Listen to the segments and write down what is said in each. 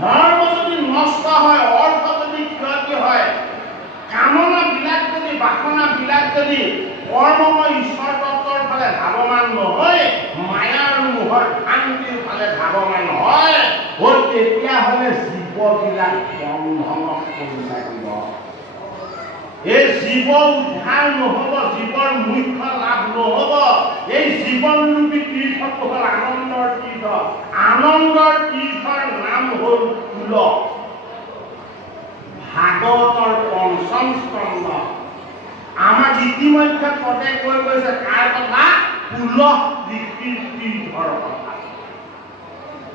ধৰ্ম যদি নষ্ট হয়, অৰ্থ যদি ক্ষতি হয়, কামনাবিলাক যদি বাসনাবিলাক যদি কৰ্মময় ঈশ্বৰ তত্ত্বৰ ফালে ধাৱমান নহয়, মায়াৰ মোহৰ শান্তিৰ ফালে ধাৱমান হয়, তেতিয়াহ'লে জীৱবিলাক বন্ধনত পৰি থাকিব। এই জীৱ উদ্ধাৰ নহ'ব, জীৱৰ মুখ্য লাভ নহ'ব। এই জীৱনৰূপী তীৰ্থটো হ'ল আনন্দৰ তীৰ্থ। আনন্দৰ তীৰ্থৰ নাম হ'ল কুল। ভাগৱতৰ পঞ্চম স্কন্ধ আমাক ইতিমধ্যে পদে কৈ গৈছে কাৰ কথা? কুল ঋষিৰ তীৰ্থৰ কথা।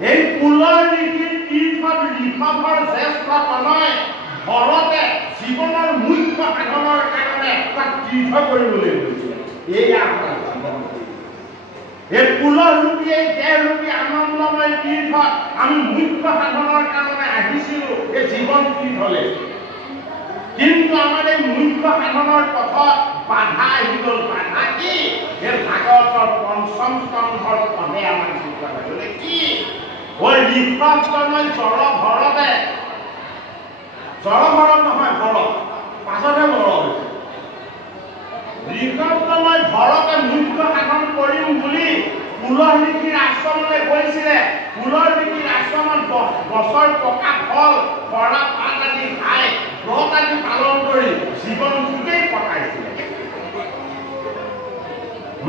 এই কুল ঋষিৰ তীৰ্থত ঋষভৰ জ্যেষ্ঠ তনয় ভৰতে জীৱনৰ মুখ্য সাধনৰ কাৰণে তাক তীৰ্থ কৰিবলৈ গৈছে। এয়া আমাৰ জীৱন। এই কুলৰূপী, এই দেহৰূপী আনন্দময় তীৰ্থত আমি মুখ্য সাধনৰ কাৰণে আহিছিলো এই জীৱন তীৰ্থলৈ। কিন্তু আমাৰ এই মুখ্য সাধনৰ পথত বাধা আহি গ'ল। বাধা কি? এই ভাগৱতৰ পঞ্চম স্কন্ধৰ পদে আমাক শিকোৱা গ'লে কি? ঋষভ তনয় জড় ভৰতে, জড় ভৰত নহয়, ভৰত পাছতহে ভৰত হৈছে। ঋষভ তনয় ভৰতে মুখ্য সাধন কৰিম বুলি কুল ঋষিৰ আশ্ৰমলৈ গৈছিলে। কুল ঋষিৰ আশ্ৰমত গছৰ পকা ফল, কৰা পাত আদি খাই ব্ৰত আদি পালন কৰি জীৱন যুগেই কটাইছিলে।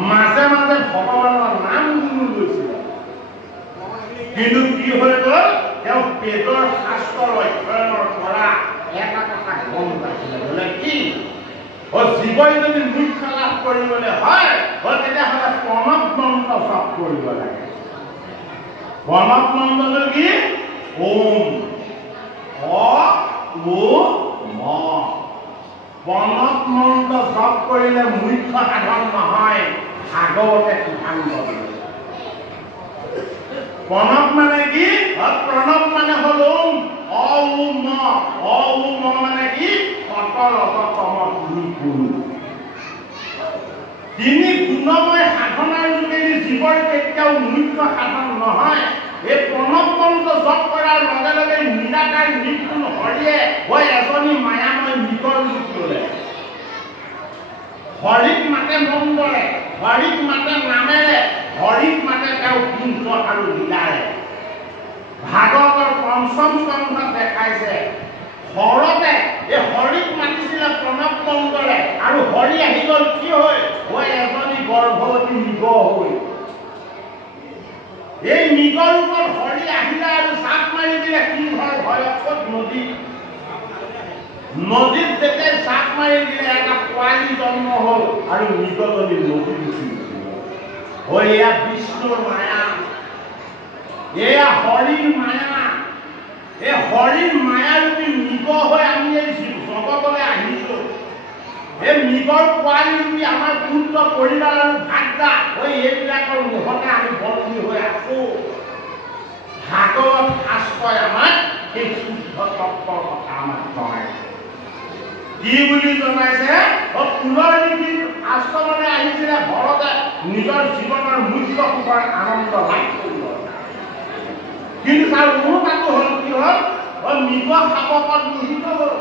মাজে মাজে ভগৱানৰ নাম গুণ লৈছিলে। কিন্তু কি হৈ গ'ল? তেওঁ বেদৰ শাস্ত্ৰৰ অধ্যয়নৰ পৰা এটা কথা গম পাইছিলে। বোলে কি? জীৱই যদি মুখ্য লাভ কৰিবলৈ হয়, তেতিয়াহ'লে প্ৰণৱ মন্ত্ৰ জপ কৰিব লাগে। প্ৰণৱ মন্ত্ৰটো কি? ওম অ ও ম। প্ৰণৱ মন্ত্ৰ জপ কৰিলে মুখ্য সাধন নহয়, ভাগৱতে সিদ্ধান্ত দিয়ে। প্ৰণৱ মানে কি? প্ৰণৱ মানে হ'ল ওম। অ ও ম। অ ও ম মানে কি? তিনি গুণময় সাধনাৰ যোগেদি জীৱৰ কেতিয়াও মুখ্য সাধন নহয়। এই প্ৰণৱ মন্ত্ৰ জপ কৰাৰ লগে লগে নিৰাকাৰ নিৰ্গুণ হৰিয়ে এজনী মায়াময় মৃগৰ ৰূপ ল'লে। হৰিক মাতে মন্ত্ৰৰে, হৰিক মাতে নামেৰে, হৰিক মাতে তেওঁ গুঞ্জ আৰু লীলাৰে। ভাগৱতৰ পঞ্চম স্কন্ধত দেখাইছে হৰতে এই হৰিক মাতিছিলে প্ৰণৱ মন্ত্ৰৰে, আৰু হৰি আহি গ'ল কি হৈ? এজনী গৰ্ভৱতী মৃগ হৈ। এই মৃগৰ ওপৰত হৰি আহিলে আৰু চাপ মাৰি দিলে সিংহৰ ভয়ত নদীত যেতিয়া চাপ মাৰি দিলে এটা পোৱালি জন্ম হ'ল আৰু মৃগজনী নদীত উঠি গৈছিল। এয়া বিষ্ণুৰ মায়া, এয়া হৰিৰ মায়া। এই হৰিৰ মায়াৰূপী মৃগ হৈ আমি এই জগতলৈ আহিছো। এই মৃগৰ পোৱালি ৰূপী আমাৰ পুত্ৰ পৰিবাৰ আৰু ভাগ্যা এইবিলাকৰ মুখতে আমি বন্দী হৈ আছো। ভাগৱত শাস্ত্ৰই আমাক সেই শুদ্ধ তত্ত্বৰ কথা আমাক জনাইছে। কি বুলি জনাইছে? কুল ঋষিৰ আশ্ৰমলৈ আহিছিলে ভৰতে নিজৰ জীৱনৰ মুখ্য সুখৰ আনন্দ লাভ কৰিব। কিন্তু তাৰ অনুপাতো হ'ল কি হ'ল? মৃগ শাবকত মোহিত হ'ল।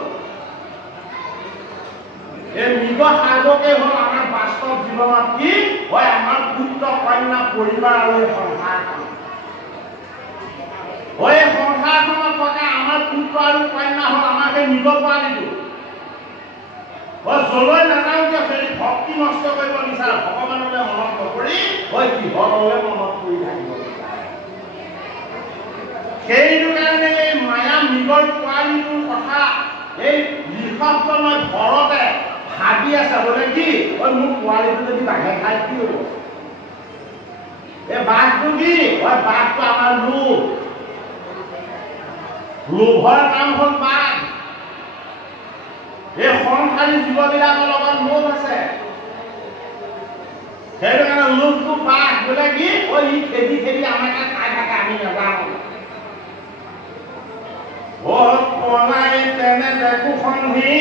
এই মৃগ শাবকে হ'ল আমাৰ বাস্তৱ জীৱনত কি? আমাৰ পুত্ৰ কন্যা পৰিবাৰ আৰু এই সংসাৰখন। এই সংসাৰখনত থকা আমাৰ পুত্ৰ আৰু কন্যা হ'ল আমাৰ সেই মৃগ পোৱালিটো। যলৈ নাযাওঁ কিয় সেই ভক্তি নষ্ট কৰিব বিচাৰে, ভগৱানলৈ মনত নকৰি কিহৰলৈ মনত কৰি থাকিব বিচাৰে। সেইটো কাৰণে এই মায়া মৃগৰ পোৱালিটোৰ কথা এই ঋষভজনৰ ঘৰতে ভাবি আছে। বোলে কি? মোৰ পোৱালিটো যদি বাঘে খাই কি হ'ব? এই বাঘটো কি? বাঘটো আমাৰ লোভ। লোভৰ নাম হ'ল বাঘ। এই সংসাৰী জীৱবিলাকৰ লগত লোভ আছে। সেইটো কাৰণে লোভটো বাঘ। বোলে কি? ই খেদি খেদি আমাকে খাই থাকে, আমি নাজানো। পলাই তেনে দেখো সন্ধি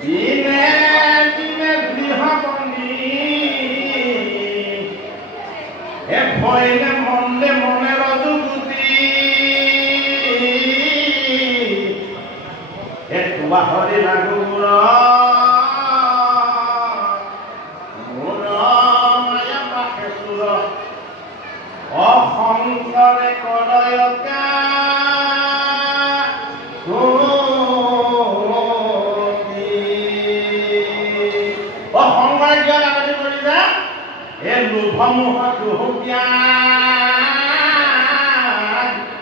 দিনে দিনে গৃহবন্দী এ ভয়নে মনে মনে রজুগুতি এ তুবা হরি লাগুর মোর মায়া পাখে সুর অসংসারে করয়কা অসংসারে কিয় লাগি কৰিছে এ লোভমোহ দুহকীয়া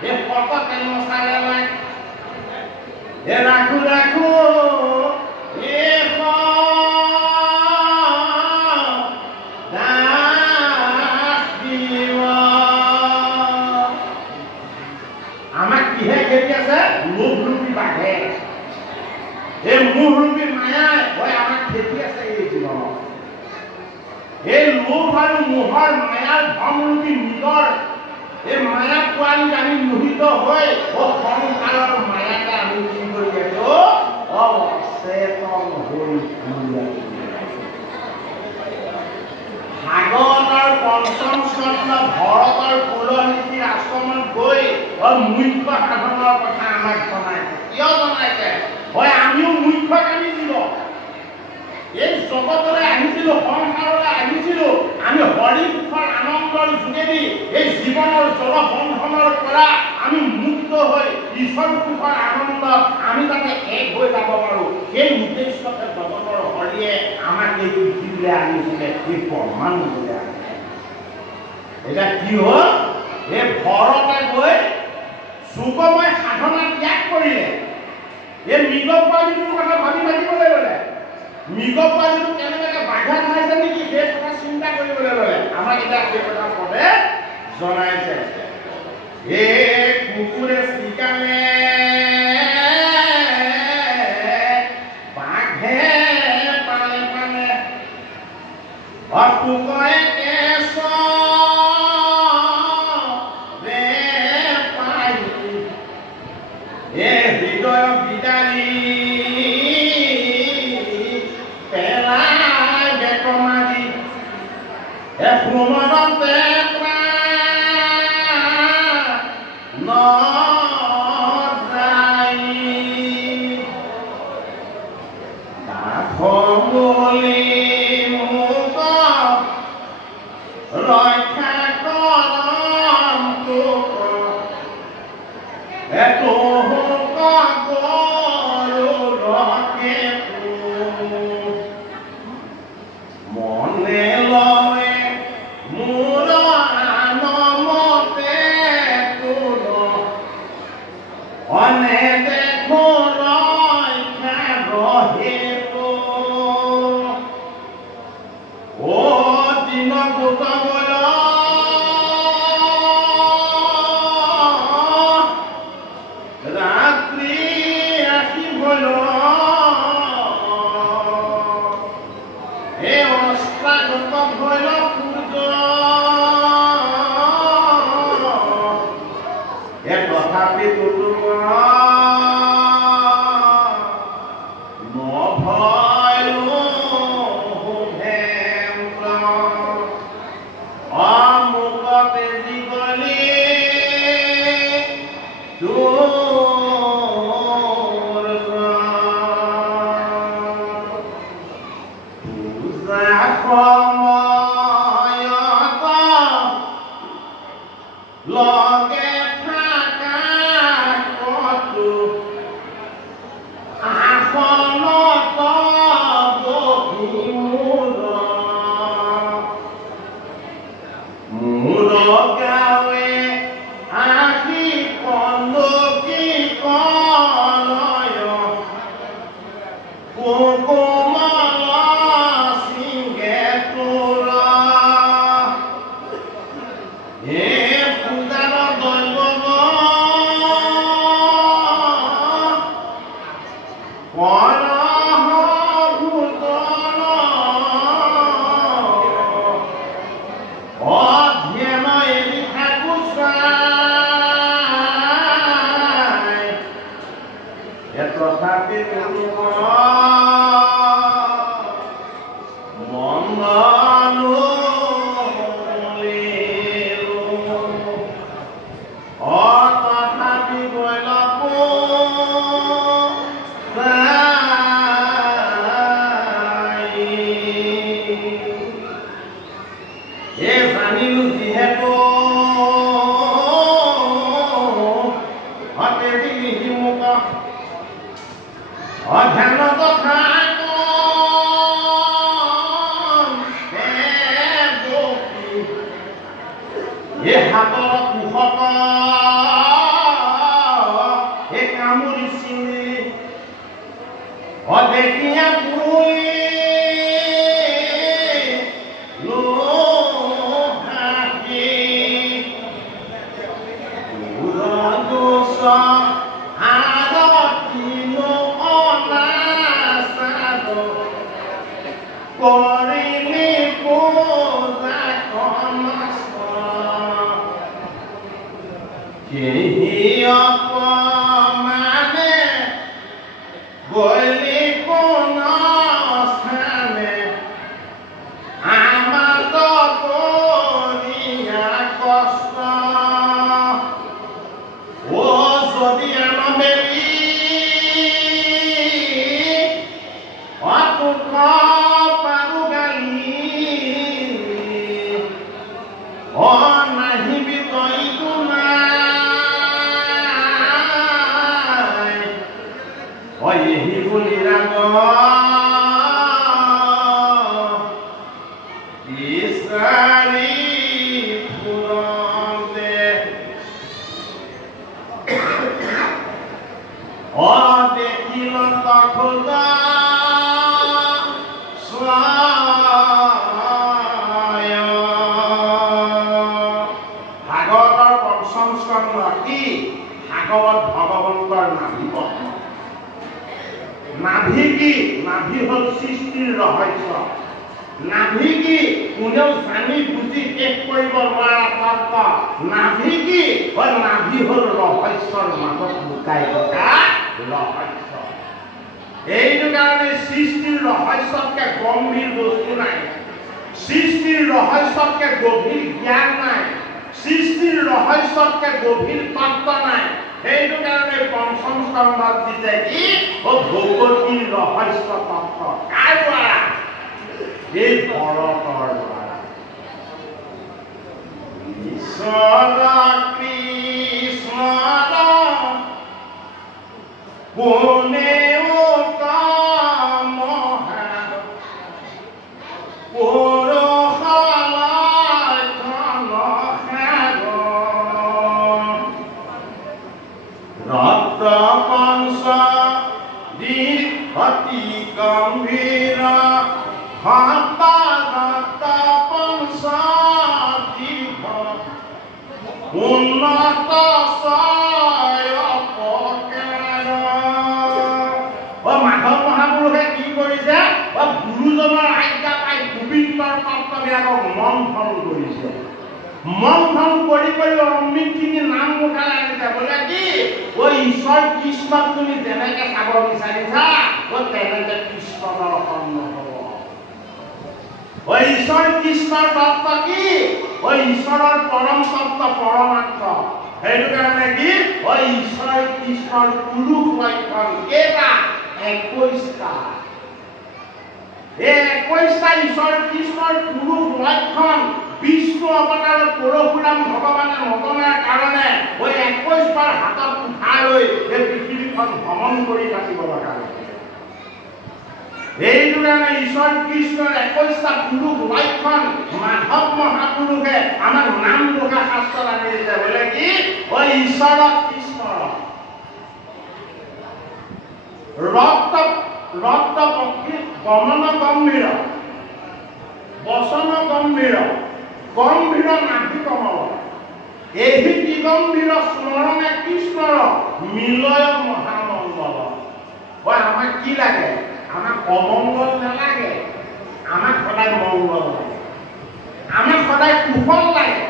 এ পতকে নচালে নাই এ ৰাখো ৰাখো এ আমাক কিহে খেলি আছে লোভ ৰূপী বাঘে এই মোহ ৰূপী মায়াই হয় আমাক খেলি আছে এই জীৱনত এই লোভ আৰু মোহৰ মায়াৰ ধনৰূপী নিজৰ এই মায়া পোৱালিত আমি মোহিত হৈ সংসাৰৰ মায়াতে আমি কি কৰি আছো অচেতন হৈ ভাগৱতৰ পঞ্চম স্কন্ধ ভৰতৰ কুলনীতিৰ আশ্ৰমত গৈ মুখ্য সাধনৰ কথা আমাক জনাইছে কিয় জনাইছে হয় আমিও মুখ্য কামি দিব এই জগতলৈ আহিছিলো সংসাৰলৈ আহিছিলো আমি হৰি সুখৰ আনন্দৰ যোগেদি এই জীৱনৰ জলবন্ধনৰ পৰা আমি মুক্ত হৈ ঈশ্বৰ সুখৰ আনন্দত আমি যাতে এক হৈ যাব পাৰো সেই উদ্দেশ্যতে জগতৰ হৰিয়ে আমাক এই পৃথিৱীলৈ আনিছিলে এই ব্ৰহ্মাণ্ডলৈ আনিছিলে এতিয়া কি হ'ল এই ভৰতে গৈ সুগময় সাধনা ত্যাগ কৰিলে এই মৃগপালিটোৰ কথা ভাবি থাকিবলৈ ল'লে মৃগপালিটো কেনেকৈ বাধা খাইছে নেকি সেই কথা চিন্তা কৰিবলৈ ল'লে আমাক এতিয়া সেই কথা পদে জনাইছে এই কুকুৰে চিকালে বাঘে পালে পালে অটুকয়ে কেশ ৰে পাই এই হৃদয় বিদাৰি পেলাই বেকমাৰি এসমৰতে ৰক্ষা কৰম তোক এতো ৰকে মনে লয় মোৰ আনমতে তোৰ অনে দেখো ৰক্ষা ৰহে ও দিন গোট গল ৰাত্ৰি আহিবল এই অস্ত্ৰাগত ভৈল সূৰ্য এ তথাপি লগে থাকা কতো আসনত বহি মোৰ গাঁৱে আহি কন্দকি কলয় কোকোমল সিংহে তোৰ অধ্যয়ন এৰি থাকো জানিলো যিহেতু হতে দিলি মোক অধ্যান কথা এ হাতৰ কুশত এ কামুৰিছিলি অদেখিয়া পুৰুষ নাভি কি নাভি হল সৃষ্টিৰ ৰহস্য নাভি কি কোনেও জানি বুজি শেষ কৰিব নোৱাৰা তত্ত্ব নাভি কি নাভি হল ৰহস্যৰ মাজত লুকাই থকা ৰহস্য এইটো কাৰণে সৃষ্টিৰ ৰহস্যতকৈ গম্ভীৰ বস্তু নাই সৃষ্টিৰ ৰহস্যতকৈ গভীৰ জ্ঞান নাই সৃষ্টিৰ ৰহস্যতকৈ গভীৰ তত্ত্ব নাই সেইটো কাৰণে পঞ্চম স্কন্ধত দিছে কি ভগৱতীৰ ৰহস্য তত্ত্ব কাৰ দ্বাৰা এই ভৰতৰ দ্বাৰা ঈশ্বৰ কৃষ্ণ কোনেও গম্ভীৰ উন্নত মাধৱ মহাপুৰুষে কি কৰিছে গুৰুজনৰ আজ্ঞা পাই গোবিন্দৰ তত্ত্ববিলাকক মন্থন কৰিছে মন্থন কৰি কৰি অমৃতখিনি নাম মুখালে আনিছে বোলে কি ঈশ্বৰ কৃষ্ণক তুমি যেনেকে চাব বিচাৰিছা তেনেকে কৃষ্ণ দৰ্শন নহব ঈশ্বৰ কৃষ্ণৰ তত্ত্ব কি ঈশ্বৰৰ পৰম তত্ত্ব পৰমাৰ্থ সেইটো কাৰণে কি ঈশ্বৰ কৃষ্ণৰ পুৰুষ লক্ষণ কেইটা 21টা এই 21টা ঈশ্বৰ কৃষ্ণৰ পুৰুষ লক্ষণ বিষ্ণু অৱতাৰত পৰশুৰাম ভগৱানে নজনাৰ কাৰণে 21 বাৰ হাতত উঠাই লৈ এই পৃথিৱীখন ভ্ৰমণ কৰি থাকিব লগা এইটো কাৰণে ঈশ্বৰ কৃষ্ণৰ 21টা পুৰুষ লক্ষণ মাধৱ মহাপুৰুষে আমাৰ নাম ঘোষা শাস্ত্ৰত আনি দিছে বোলে কি ঈশ্বৰ কৃষ্ণৰ ৰক্ত পক্ষী গমন গম্ভীৰ বচন গম্ভীৰ গম্ভীৰ নাভি কমল এই দিগম্ভীৰ স্মৰণে কৃষ্ণৰ মিলয় মহামংগল আমাক কি লাগে আমাক অমংগল নালাগে আমাক সদায় মংগল লাগে আমাক সদায় কুশল লাগে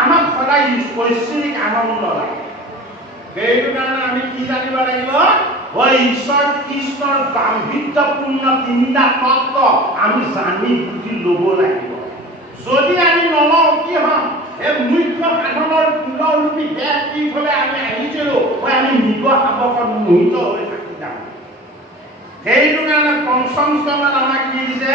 আমাক সদায় ঐশ্বৰিক আনন্দ লাগে সেইটো কাৰণে আমি কি জানিব লাগিব ঈশ্বৰ কৃষ্ণৰ গাম্ভীৰ্যপূৰ্ণ তিনিটা তত্ত্ব আমি জানি বুজি ল'ব লাগিব যদি আমি নলওঁ কি হ'ম এই মুখ্য সাধনৰ কুলৰূপী দেহ কি হ'লে আমি আহিছিলোঁ আমি মৃগ শাবকত মোহিত হৈ থাকি যাম সেইটো কাৰণে পঞ্চম স্কন্ধত আমাক কি দিছে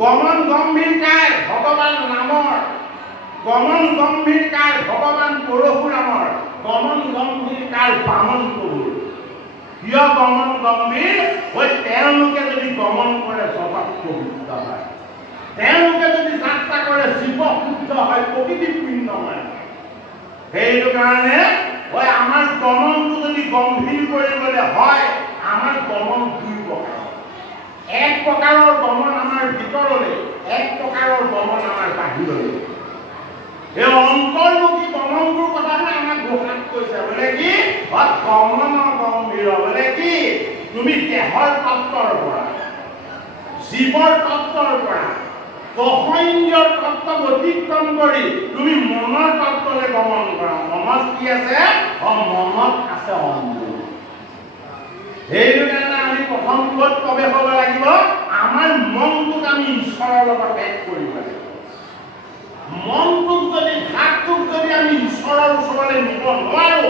গমন গম্ভীৰ কায় ভগৱান ৰামৰ, গমন গম্ভীৰ কায় ভগৱান পৰশুৰামৰ, গমন গম্ভীৰ কায় বামন প্ৰভুৰ। কিয় গমন গম্ভীৰ? তেওঁলোকে যদি গমন কৰে জগত পবিত্ৰ হয়, তেওঁলোকে যদি যাত্ৰা কৰে জীৱ শুদ্ধ হয়, প্ৰকৃতি পুণ্যময়। সেইটো কাৰণে আমাৰ গমনটো যদি গম্ভীৰ কৰিবলৈ হয়, আমাৰ গমন দুই প্ৰকাৰ। এক প্ৰকাৰৰ গমন আমাৰ ভিতৰলৈ, এক প্ৰকাৰৰ গমন আমাৰ বাহিৰলৈ। এই অন্তৰ্মুখী গমনটোৰ কথাহে আমাক ঘোষাত কৈছে। বোলে কি গমন গম্ভীৰ, বোলে কি তুমি দেহৰ তত্ত্বৰ পৰা, জীৱৰ তত্ত্বৰ পৰা, দশইন্দ্ৰিয়ৰ তত্ত্বক অতিক্ৰম কৰি তুমি মনৰ তত্ত্বলৈ গমন কৰা। মনত কি আছে? মনত আছে অন্ধ। সেইটো কাৰণে আমি প্ৰথম ক'ত প্ৰৱেশ হ'ব লাগিব? আমাৰ মনটোক আমি ঈশ্বৰৰ লগত এক কৰিব লাগিব। মনটোক যদি, ভাগটোক যদি আমি ঈশ্বৰৰ ওচৰলৈ নিব নোৱাৰো,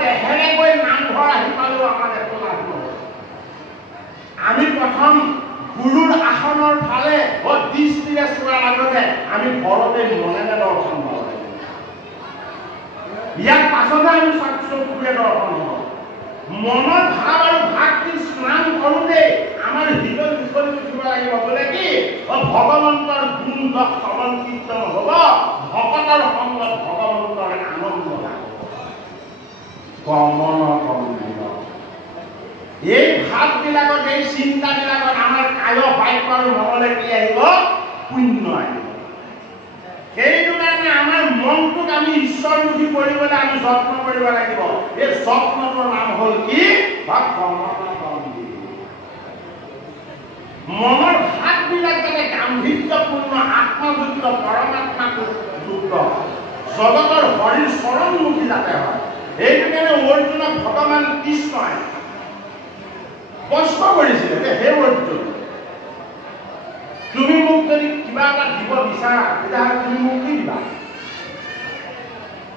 দেহেৰে গৈ নামঘৰ আহি পালেও আমাৰ একো লাভ নহ'ব। আমি প্ৰথম গুৰুৰ আসনৰ ফালে দৃষ্টিৰে চোৱাৰ আগতে আমি ঘৰতে মনেৰে দৰ্শন হ'ব লাগিব। ইয়াৰ পাছতে আমি চকুৰে দৰ্শন হ'ব। মনৰ ভাৱ আৰু ভাগটি স্নান কৰোঁতে আমাৰ হৃদয় উঠলি উঠিব লাগিব। বোলে কি ভগৱন্তৰ গুণ যশ শ্ৰৱণ কীৰ্তন হ'ব, ভকতৰ সংগত ভগৱন্তৰ আনন্দ লাভ হ'ব। গমন গম্ভীৰ, এই ভাৱবিলাকত, এই চিন্তাবিলাকত আমাৰ কায় বাক্য আৰু মনলৈ কি আহিব? পুণ্য আহিব। সেইটো কাৰণে আমাৰ মনটোক আমি ঈশ্বৰমুখী কৰিবলৈ আমি যত্ন কৰিব লাগিব। এই যত্নটোৰ নাম হ'ল কি? মনৰ ভাৱবিলাক যাতে গাম্ভীৰ্যপূৰ্ণ, আত্মযুক্ত, পৰমাত্মাযুক্ত, জগতৰ হৰিৰ চৰণমুখী যাতে হয়। সেইটো কাৰণে অৰ্জুনক ভগৱান কৃষ্ণই প্ৰশ্ন কৰিছিলে যে হে অৰ্জুন, তুমি মোক যদি কিবা এটা দিব বিচাৰা তেতিয়াহ'লে তুমি মোক কি দিবা?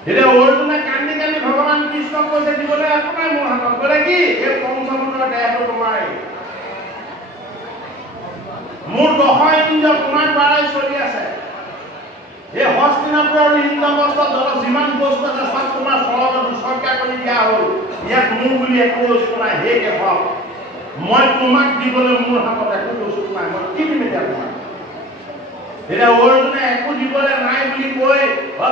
এতিয়া অৰ্জুনে কান্দি কান্দি ভগৱান কৃষ্ণক কৈছে দিবলৈ একো নাই মোৰ হাতত। বোলে কি এই পঞ্চভূতৰ দেহটো তোমাৰ, মোৰ দশইন্দ্ৰিয় তোমাৰ দ্বাৰাই চলি আছে। এই হস্তিনাপুৰ আৰু ইন্দ্ৰপ্ৰস্থত যিমান বস্তু আছে চব তোমাৰ চৰণত উৎসৰ্গা কৰি দিয়া হ'ল। ইয়াত মোৰ বুলি একো বস্তু নাই। হে কেশৱ, মই তোমাক দিবলৈ মোৰ হাতত একো বস্তু নাই, মই কি দিম এতিয়া তোমাক? এতিয়া অৰ্জুনে একো দিবলৈ নাই বুলি কৈ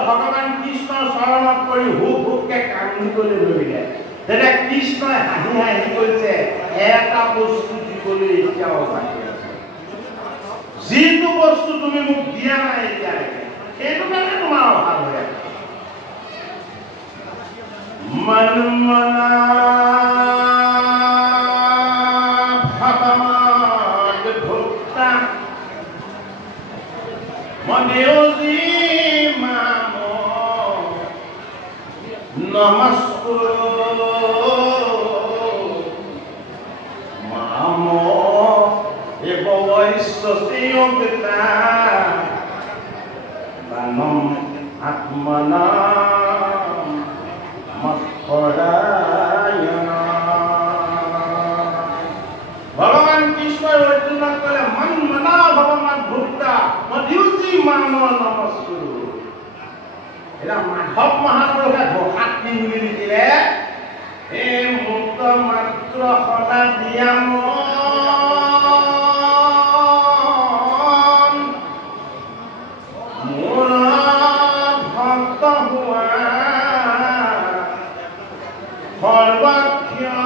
ভগৱান কৃষ্ণৰ চৰণত পৰি হুক হুককে কান্দিবলৈ ধৰিলে। তেতিয়া কৃষ্ণই হাঁহি হাঁহি কৈছে, এটা বস্তু দিবলৈ এতিয়াও বাকী আছে। যিটো বস্তু তুমি মোক দিয়া নাই এতিয়ালৈকে, সেইটো কাৰণে তোমাৰ অভাৱ হৈ আছে। মন মনা নমস্কুরু মাম এব বৈশ্বসিয়োগতা বানম আত্মনা মৎপরায়ণা। ভগবান কৃষ্ণ অর্জুনক কলে মন মনা ভগবান ভুক্তা মদিউচি মাম নমস্কুরু। এটা মাধৱ মহাপুৰুষে ঘোষাত কি বুলি লিখিলে? এই মুক্ত মাত্ৰ সদা দিয়া মোৰ ভক্ত হোৱা সৰ্বক্ষম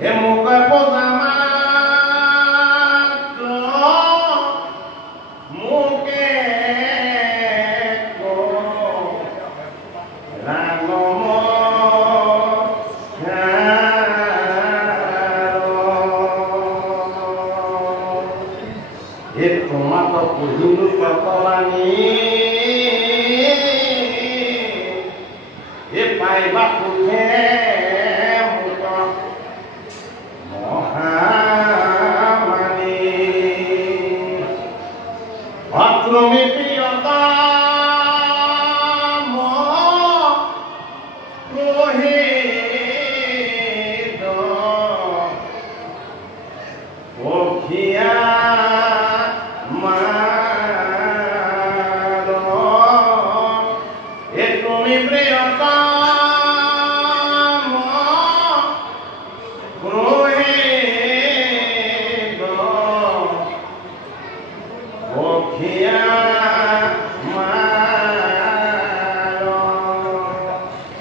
হে মোক পজামা অখিয়া তুমি প্ৰিয়তম অখিয়া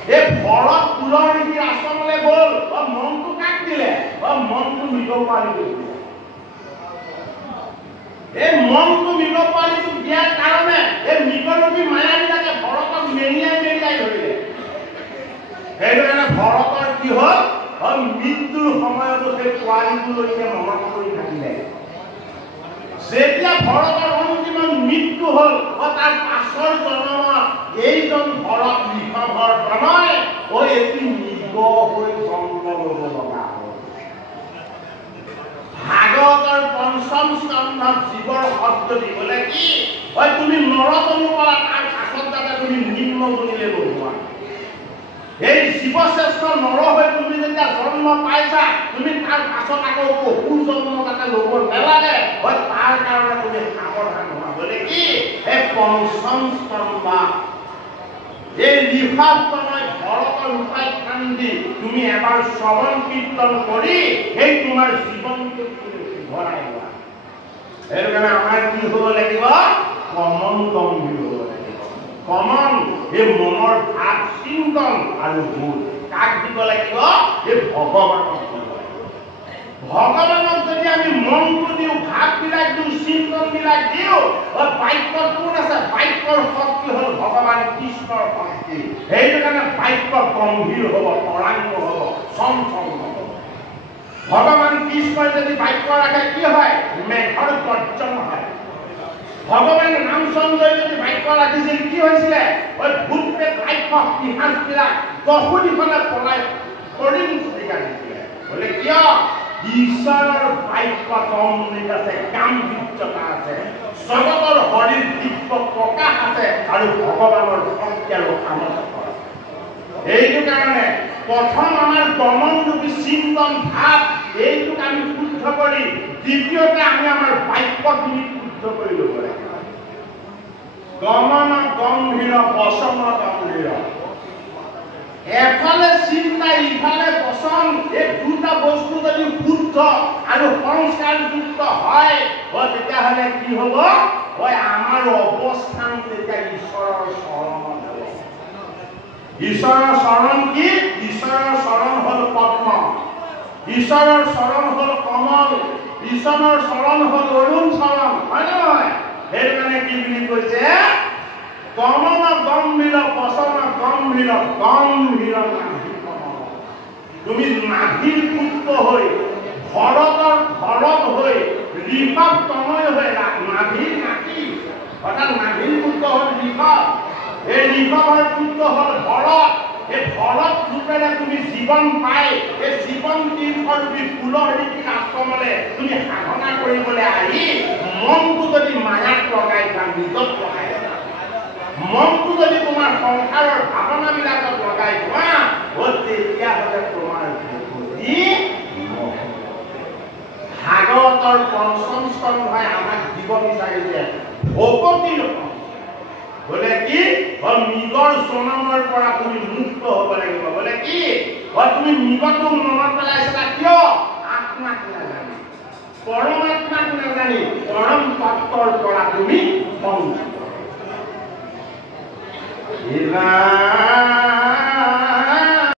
এই ভৰত কুলৰ নীতি আশ্ৰমলৈ গ'ল মনটো কাক দিলে মনটো মৃগ পোৱালিটো দিলে এই মনটো মৃগ পোৱালিটো দিয়াৰ কাৰণে এই মৃগৰূপী মায়াবিলাকে ভৰতক মেৰিয়াই মেৰিয়াই ধৰিলে সেইটো কাৰণে ভৰতৰ কি হ'ল মৃত্যুৰ সময়তো সেই পোৱালিটোলৈকে মনত কৰি থাকিলে যেতিয়া ভৰতৰ অন্তিম মৃত্যু হ'ল তাৰ পাছৰ জন্মত এইজন ভৰত ঋষভৰ প্ৰণয় এটি মৃগ হৈ জন্ম ল'ব লগা হ'ল ভাগৱতৰ পঞ্চম স্কন্ধত জীৱৰ শব্দ দিবলৈ কি তুমি নৰতনু পালা তাৰ পাছত যাতে তুমি নিম্ন গুণিলে বহোৱা এই জীৱশ্ৰেষ্ঠ নৰ হৈ তুমি যেতিয়া জন্ম পাইছা তুমি তাৰ পাছত আকৌ পশু জন্ম তাতে ল'ব নালাগে তাৰ কাৰণে তুমি সাৱধান হোৱা বোলে কি এই পঞ্চম স্কন্ধ এই ঋষভতনয় ভৰতৰ উপাখ্যান দি তুমি এবাৰ শ্ৰৱণ কীৰ্তন কৰি সেই তোমাৰ জীৱনটো ভৰাই লোৱা সেইটো কাৰণে আমাৰ কি হ'ব লাগিব কমন গম্ভীৰ হ'ব লাগিব কমন এই মনৰ ভাৱ চিন্তন আৰু বোধ কাক দিব লাগিব এই ভগৱানক দিব লাগিব ভগৱানক যদি আমি মনটো দিওঁ ভাৱবিলাক দিওঁ চিন্তনবিলাক দিওঁ বাক্যত কোন আছে বাক্যৰ শক্তি হ'ল ভগৱান কৃষ্ণৰ শক্তি সেইটো কাৰণে বাক্য গম্ভীৰ হ'ব তৰাংগ হ'ব চঞ্চল হ'ব ভগৱান কৃষ্ণই যদি বাক্য ৰাখে কি হয় মেঘৰ গৰ্জন হয় ভগৱানে নাম চন্দ্ৰই যদি বাক্য ৰাখিছিল কি হৈছিলে ভূত প্ৰেত ৰাক্ষস পিশাচবিলাক দহদিশলে পলাই কৰিম চিকা দিছিলে বোলে কিয় ঈশ্বৰৰ বাক্যত অমৃত আছে গাম্ভীৰ্যতা আছে জগতৰ হৰিৰ দিব্য প্ৰকাশ আছে আৰু ভগৱানৰ শক্তি আৰু সামৰ্থ্য এইটো কাৰণে প্ৰথম আমাৰ গমনৰূপী চিন্তন ভাৱ এইটোক আমি শুদ্ধ কৰি দ্বিতীয়তে আমি আমাৰ বাক্যখিনি শুদ্ধ কৰি ল'ব লাগিব গমন গম্ভীৰ বচন গম্ভীৰ এফালে চিন্তা ইফালে বচন এই দুটা বস্তু যদি শুদ্ধ আৰু সংস্কাৰযুক্ত হয় তেতিয়াহ'লে কি হ'ব আমাৰ অৱস্থান তেতিয়া ঈশ্বৰৰ চৰণত হ'ব ঈশ্বৰৰ চৰণ কি ঈশ্বৰৰ চৰণ হ'ল পদ্ম ঈশ্বৰৰ চৰণ হ'ল কমল ঈশ্বৰৰ চৰণ হ'ল অৰুণ চৰণ হয় নহয় সেইটো কাৰণে কি বুলি কৈছে কমল গম্ভীৰ বচন গম্ভীৰ গম্ভীৰ নাভি কমল তুমি নাভিৰ পুত্ৰ হৈ ভৰতৰ ভৰত হৈ ঋষভ তনয় হৈ নাভিৰ নাতি অৰ্থাৎ নাভিৰ পুত্ৰ হ'ল ঋষভ এই ঋষভৰ পুত্ৰ হ'ল ভৰত এই ভৰত ৰূপেৰে তুমি জীৱন পাই এই জীৱন তীৰ্থৰূপী ফুলৰ ঋষিক আশ্ৰমলৈ তুমি সাধনা কৰিবলৈ আহি মনটো যদি মায়াত লগাই থোৱা নিজত লগাই থোৱা মনটো যদি তোমাৰ সংসাৰৰ ভাৱনাবিলাকত লগাই থোৱা তেতিয়াহ'লে তোমাৰ ভাগৱতৰ পঞ্চম স্কন্ধই আমাক দিব বিচাৰিছে ভকতিৰ বোলে কি মৃগৰ জনমৰ পৰা তুমি মুক্ত হ'ব লাগিব বোলে কি তুমি মৃগটো মনত পেলাইছিলা কিয় আত্মাক নাজানি পৰমাত্মাক নাজানি পৰম তত্ত্বৰ পৰা তুমি বঞ্চিত